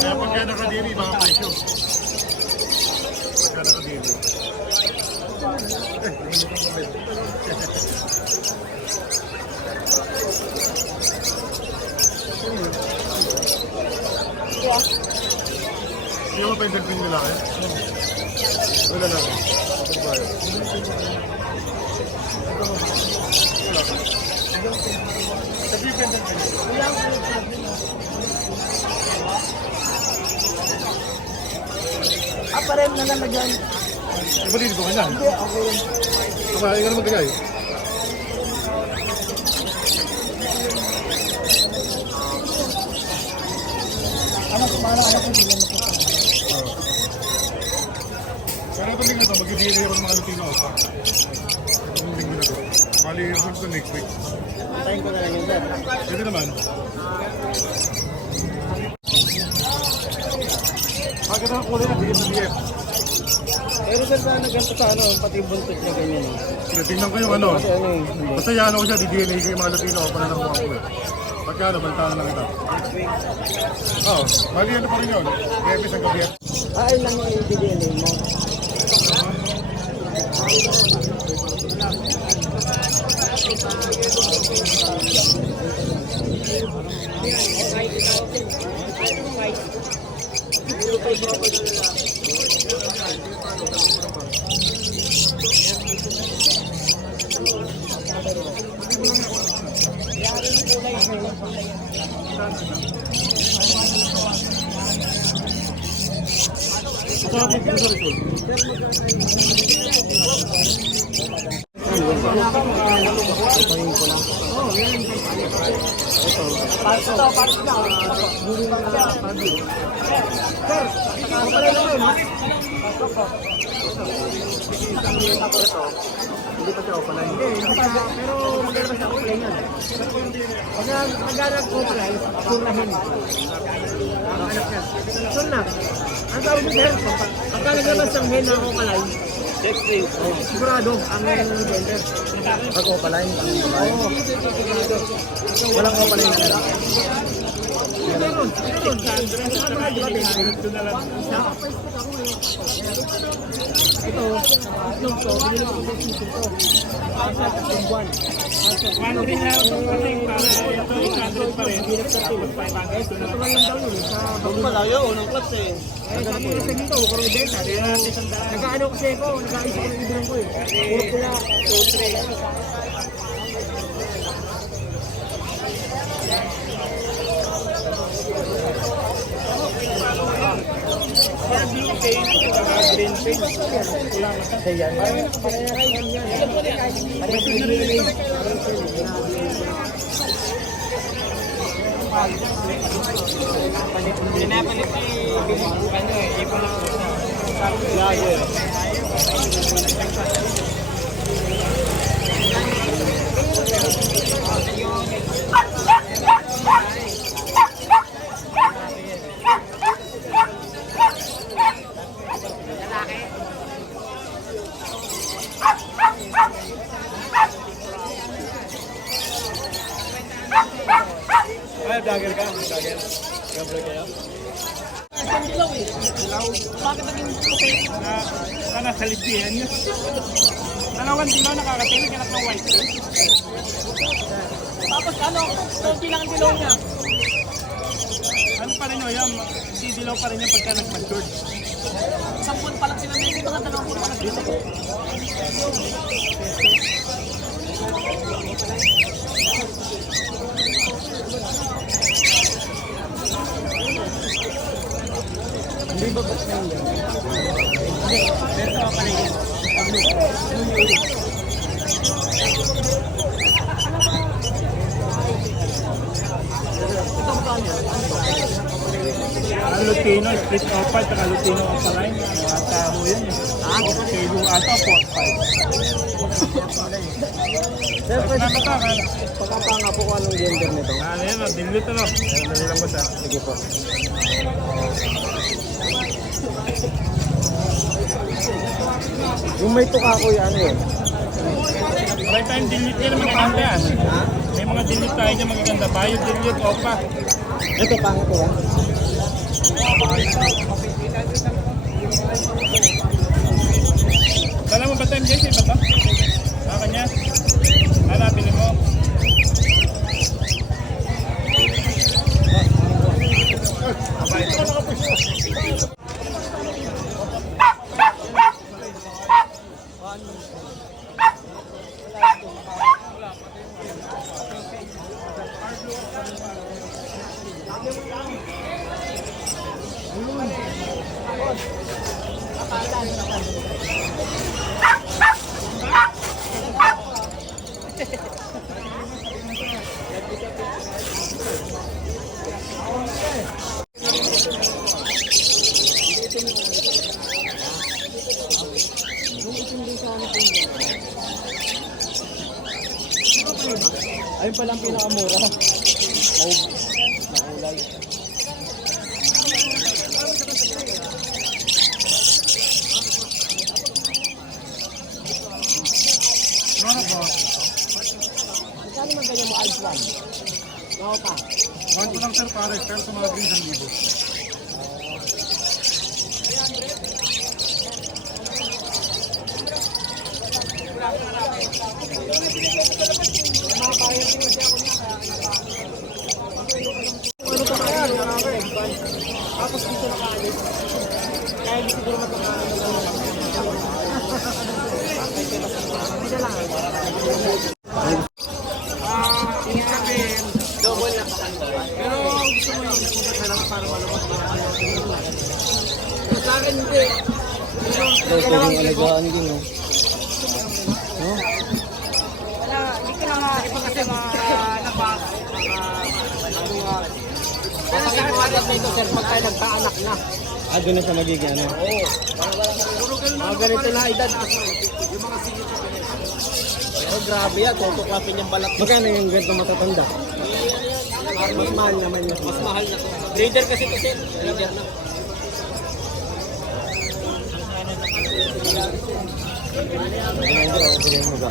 Kaya pagka nakadiri, mga presyo. Pagka nakadiri. Hindi mo pa yung delphin nila eh? Wala lang. Parem na naman dyan. Iba dito ka na? Hindi, okay. Kumain ka naman tagay. Anak, para anak ko, bigyan mo ko. Pero ito linggo ito, mag-i-DNA ako ng mga Lutino. Itong linggo na ito. Mali yung ito next week. Patayin ko na lang yun, sir. Pwede naman. Bakit ang kulay na BF? Pero sir, saan nagganto sa ano, pati yung buntot niya ganyan. Tingnan ko yung ano. Kasi ano eh, hindi. Basta yan ako siya, di-DNA ko yung mga Latino ako pala nakuha ko eh. Pagka ano, bantahan lang ito. Oo, mali ano pa rin yun. Gepis ang gabi. Ay lang yung i-DNA mo. Hindi pa siya offline. Pero maganda siya offline yan. Pag nag-offline, surahin. Anak niya. Sur na. Ang tawag mo sir, pagka naglabas ng hen na offline, sigurado ang gender. Pag offline, walang offline na lang. Meron. Ito, itlog to, binili ko sa sito to. Sa tatlong buwan. 100 lang itong paling para ito, 100 pa rin. Binili ko sa 500. Ito lang lang daw yun. Sa malayo, unang class eh. Eh, sabi ko sa dito, kung may benta. Nag-ano kasi ako, nag-aisip ko ng ibilang ko eh. Puro pula, 2-3. Blue paint, green paint. Ayan. Pinapalit ano eh, ipon lager. Dagger ka? Dagger? Gabler kayo? Ang dilaw eh. Dilaw? Bakit naging puti? Nasa libihan niya. Dalawang dilaw nakakatil, ganap ng white eh. Tapos ano, konti lang ang dilaw niya. Ano pa rin o yan? Hindi dilaw pa rin yan pagka nag-matured. Isang buwan pa lang sila na hindi mga dalawang buwan pa lang dito. Hindi ba ba't na yun? Hindi. Pero ako pala yun. Ito ba kanya? Lutino, split opa, tsaka Lutino opa line. Mga taho yun eh. Kilo ata, 4-5. Sir, pwede Natatangan. pagkapanga po kung anong gender nito. Ano yan, dilit ano? Dali lang ba sa? Sige po. Yung may tuka ko ano yun? Right time dilit yan, magaganda yan. Ha? May mga dilit tayo dyan magaganda. Bayo dilit, opa. Ito pangit ko yan. Dala mo ba time, Jesse? Ba ito? Kanya? Hanapin mo. Abay, ito. Ayun pala ang pinakamura. Mauve na kulay. Ano po? Saan naman ganyan mo alps lang? Oo pa. 1 to lang sir pares, pero sa mga green 1,000. Ano pa kaya? Nakaka-expand. Tapos dito nakaalis. Kaya di siguro matakalan. Ibig sabihin, Double na. pero gusto mo yung isa lang para malabas mo. Sa akin hindi. Dalawang alagaan din no? No? Wala, hindi ko na nga ipagkasi mga nabas, mga Pero sa akin na ito sir, pagka nagkaanak na. Ah, doon na sa magiging ano? Oo. Mga ganito na edad. Pero grabe yan, tutuklapin yung balat. Magkano yung ganito matatanda? Mas mahal naman yun. Mas mahal na to. Breeder kasi ito sir. Breeder na. Breeder na.